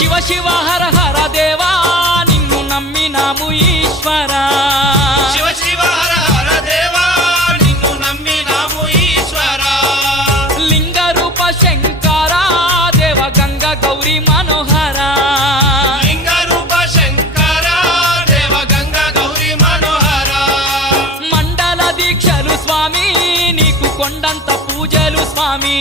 శివ శివ హర హర దేవా నిన్ను నమ్మినాము ఈశ్వరా శివ శివ హర హర దేవా నిన్ను నమ్మినాము ఈశ్వరా లింగ రూప శంకర దేవ గంగ గౌరీ మనోహర లింగ రూప శంకర దేవ గంగ గౌరీ మనోహర మండల దీక్షలు స్వామి నీకు కొండంత పూజలు స్వామి